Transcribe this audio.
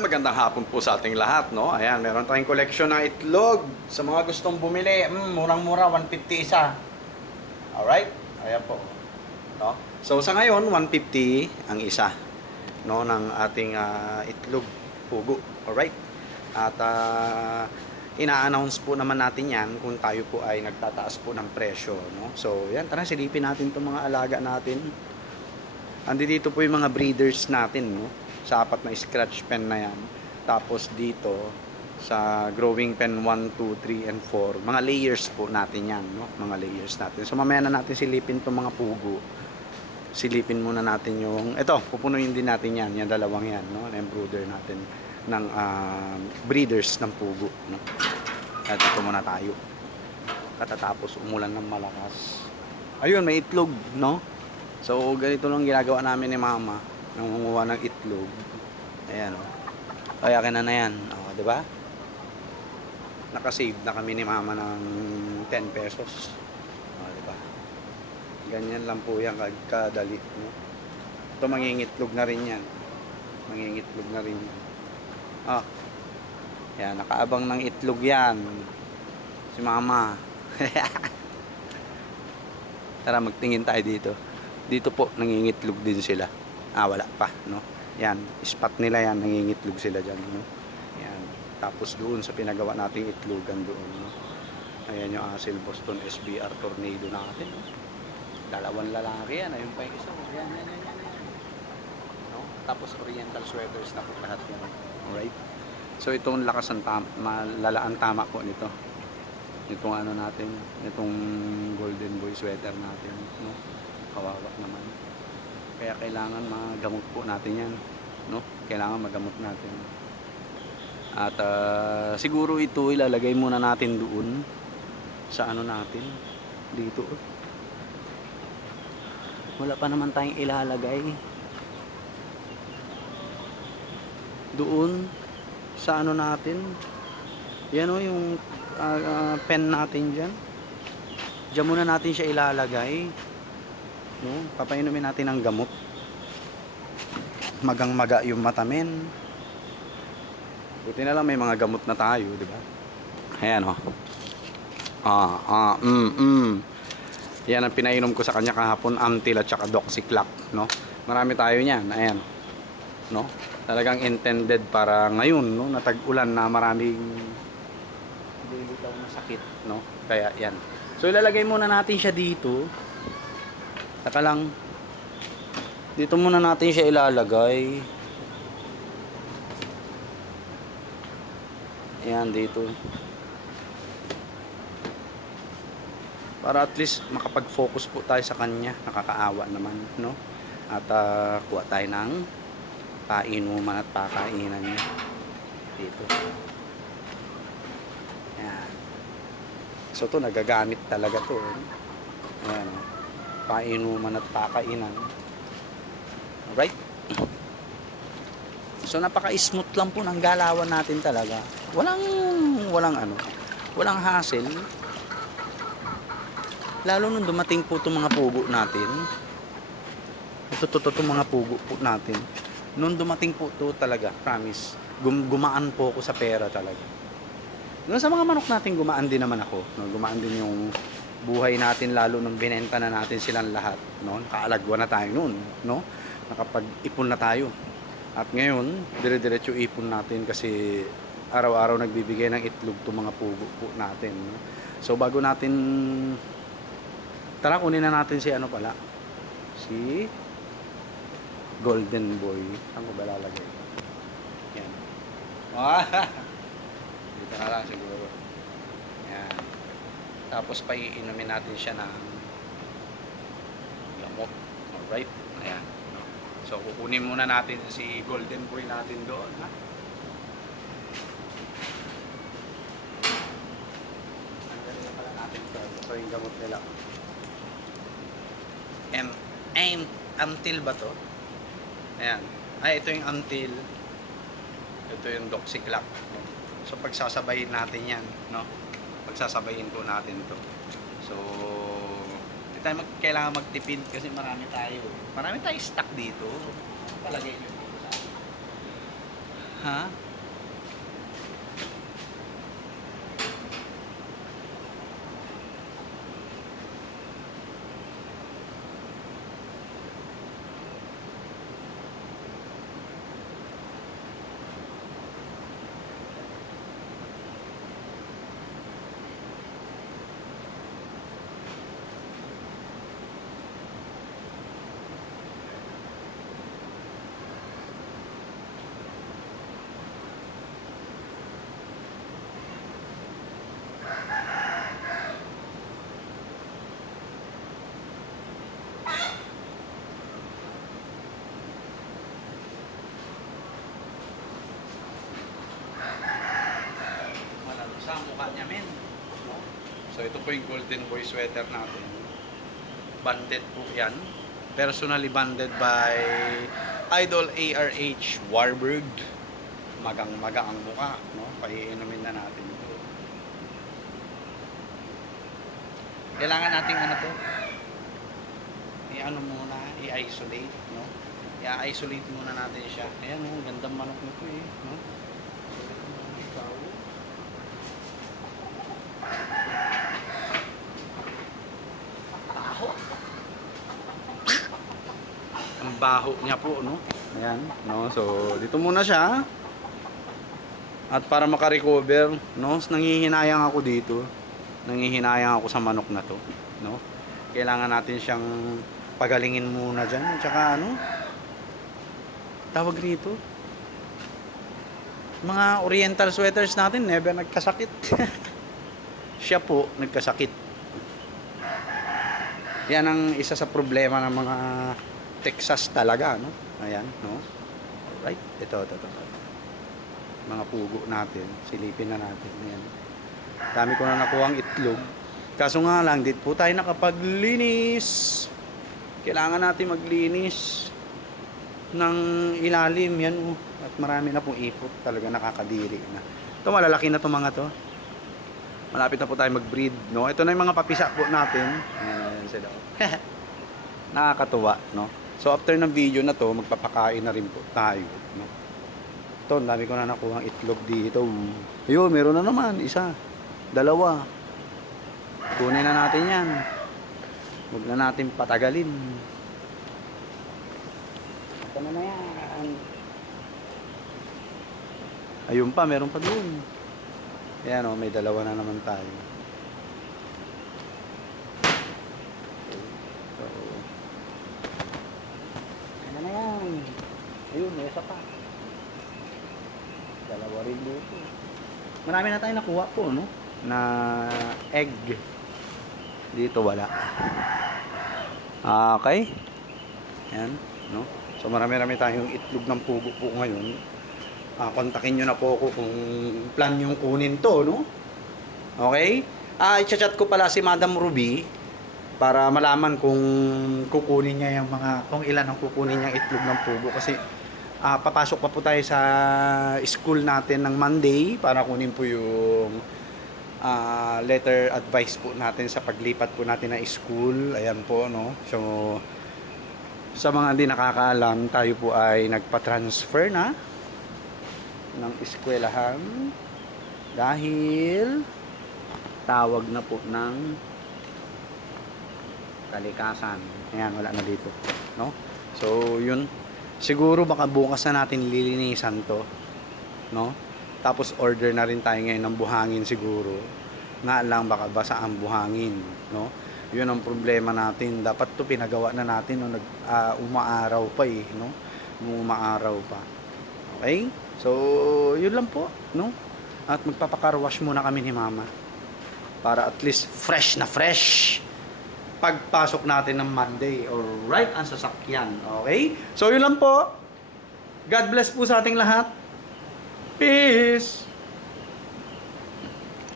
Magandang hapon po sa ating lahat, no? Ayan, meron tayong koleksyon ng itlog. Sa mga gustong bumili, murang-mura, 150 isa. Alright? Ayan po. No? So, sa ngayon, 150 ang isa, no, ng ating itlog pugo. Alright? At ina-announce po naman natin yan kung tayo po ay nagtataas po ng presyo, no? So, yan, tara, silipin natin itong mga alaga natin. Andito po yung mga breeders natin, no? Sa apat na scratch pen na yan. Tapos dito sa growing pen 1, 2, 3, and 4, mga layers po natin yan, no? Mga layers natin. So mamaya na natin silipin itong mga pugo. Silipin muna natin yung ito, pupunuin din natin yan, yung dalawang yan, no? Yung brooder natin ng breeders ng pugo, no? At dito muna tayo. Katatapos umulan ng malakas. Ayun, may itlog, no? So ganito lang ginagawa namin ni mama nang kumuha ng itlog. Ayan, o. Ay, akin na yan. O, diba? Nakasave na kami ni mama ng 10 pesos. O, diba? Ganyan lang po yan kadali. No? Ito, mangingitlog na rin yan. Mangingitlog na rin yan. Ah. Yan, nakaabang ng itlog yan. Si mama. Tara, magtingin tayo dito. Dito po, nangingitlog din sila. Wala pa, no? Yan, spot nila yan, nangingitlog sila dyan, no? Yan, tapos doon sa pinagawa nating itlogan doon, no? Ayan yung Asil Boston SBR Tornado natin, no? Dalawang lalaki yan, ayun pa yung isa, yan, no? Tapos Oriental Sweaters na po lahat yan, alright? So itong lakas ang malalaan tama po nito. Itong ano natin, itong Golden Boy sweater natin, no? Kawawa naman. Kaya kailangan magamot po natin yan, no? Kailangan magamot natin. At siguro ito ilalagay muna natin doon sa ano natin dito. Wala pa naman tayong ilalagay doon sa ano natin. Yan o yung pen natin dyan. Diyan muna natin siya ilalagay, no? Papainumin natin ng gamot. Magang-maga yung matamin. Buti na lang may mga gamot na tayo, di ba? Ayan, oh. Yan ang pinainom ko sa kanya kahapon, Amtil at saka Doxyclac, no? Marami tayo niyan, ayan. No? Talagang intended para ngayon, no, na tag-ulan na maraming bibitaw na sakit, no? Kaya yan. So ilalagay muna natin siya dito. Taka lang. Dito muna natin siya ilalagay. Ayan, dito. Para at least makapag-focus po tayo sa kanya. Nakakaawa naman, no? At kuha tayo ng painuman at pakainan niya. Dito. Ayan. So ito, nagagamit talaga to. Ayan. Painuman at pakainan. Alright? So napaka-smooth lang po ng galawan natin talaga. Walang hassle. Lalo nung dumating po itong mga pugo natin. Ito mga pugo po natin. Nung dumating po ito talaga, promise, gumaan po ako sa pera talaga. Nung sa mga manok natin, gumaan din naman ako. No? Gumaan din yung buhay natin, lalo nung binenta na natin silang lahat. No? Nakaalagwa na tayo noon. No? Nakapag-ipon na tayo. At ngayon, dire-diretso ipon natin kasi araw-araw nagbibigay ng itlog itong mga pugo po natin. No? So bago natin, tara kunin na natin si ano pala, si Golden Boy. Saan ko ba lalagay? Yan. Dito na lang siguro. Yan. Tapos paiinumin natin siya ng gamot. Alright? Ayan. So kukunin muna natin si Golden Boy natin doon, ha? Tanggalin na pala natin ito. Ito yung gamot nila. Amtil ba to? Ayan. Ay, ito yung Amtil. Ito yung Doxyclac. So pagsasabayin natin yan, no? Pagsasabayin po natin to. So hindi tayo kailangan magtipid kasi marami tayo. Marami tayo stock dito. Palagay nyo dito sa Ha? Sa mukha niya, men. No? So, ito po yung Golden Boy sweater natin. Banded po yan. Personally banded by Idol ARH Warburg. Magang-maga ang mukha. No? Paiinumin na natin ito. Kailangan nating ano to? I-ano muna, i-isolate. No? I-isolate muna natin siya. Ayan, oh, gandang manok nito eh. No? Ang baho niya po, no? Ayan, no? So, dito muna siya. At para makarecover, no? Nanghihinayang ako dito. Nanghihinayang ako sa manok na to, no? Kailangan natin siyang pagalingin muna dyan. Tsaka, ano? Tawag rito. Mga oriental sweaters natin, never nagkasakit. Siya po, nagkasakit. Yan ang isa sa problema ng mga Texas talaga, no? Ayan, no? Alright, ito. Mga pugo natin, silipin na natin. Ayan. Dami ko na nakuhang itlog. Kaso nga lang, dito po tayo nakapaglinis. Kailangan natin maglinis ng ilalim, yan, oh. At marami na pong ipot, talaga nakakadiri na. Ito, malalaki na to mga to. Malapit na po tayo mag-breed, no? Ito na yung mga papisa po natin. Ayan sila. Nakakatuwa, no? So, after ng video na to, magpapakain na rin po tayo, no? Ito, dami ko na nakuha ang itlog dito. Ayun, meron na naman, isa, dalawa. Kunin na natin yan. Huwag na natin patagalin. Ito na yan. Ayun pa, meron pa doon. Ayan, oh, may dalawa na naman tayo. So, ano na yan? Ayun, may isa pa. Dalawa rin dito. Marami na tayo nakuha po, no? Na egg. Dito wala. Okay. Ayan, no? So, marami-rami tayong itlog ng pugo po ngayon. Kontakin nyo na po ako kung plan yung kunin to, no? Okay? I-chat ko pala si Madam Ruby para malaman kung kukunin niya yung kung ilan ang kukunin niya itlog ng pugo. Kasi papasok pa po tayo sa school natin ng Monday para kunin po yung letter advice po natin sa paglipat po natin na school. Ayan po, no? So, sa mga hindi nakakaalam, tayo po ay nagpa-transfer na ng eskwelahan dahil tawag na po ng kalikasan. Ayan, wala na dito, no? So, yun. Siguro baka bukas na natin lilinisan to, no? Tapos order na rin tayo ngayon ng buhangin siguro. Nga lang baka basa ang buhangin, no? Yun ang problema natin. Dapat to pinagawa na natin no umaaraw pa eh, no? Umaaraw pa. Okay? So, yun lang po, no? At magpapakarwash muna kami ni Mama para at least fresh na fresh pagpasok natin ng Monday or right ang sasakyan. Okay? So, yun lang po. God bless po sa ating lahat. Peace!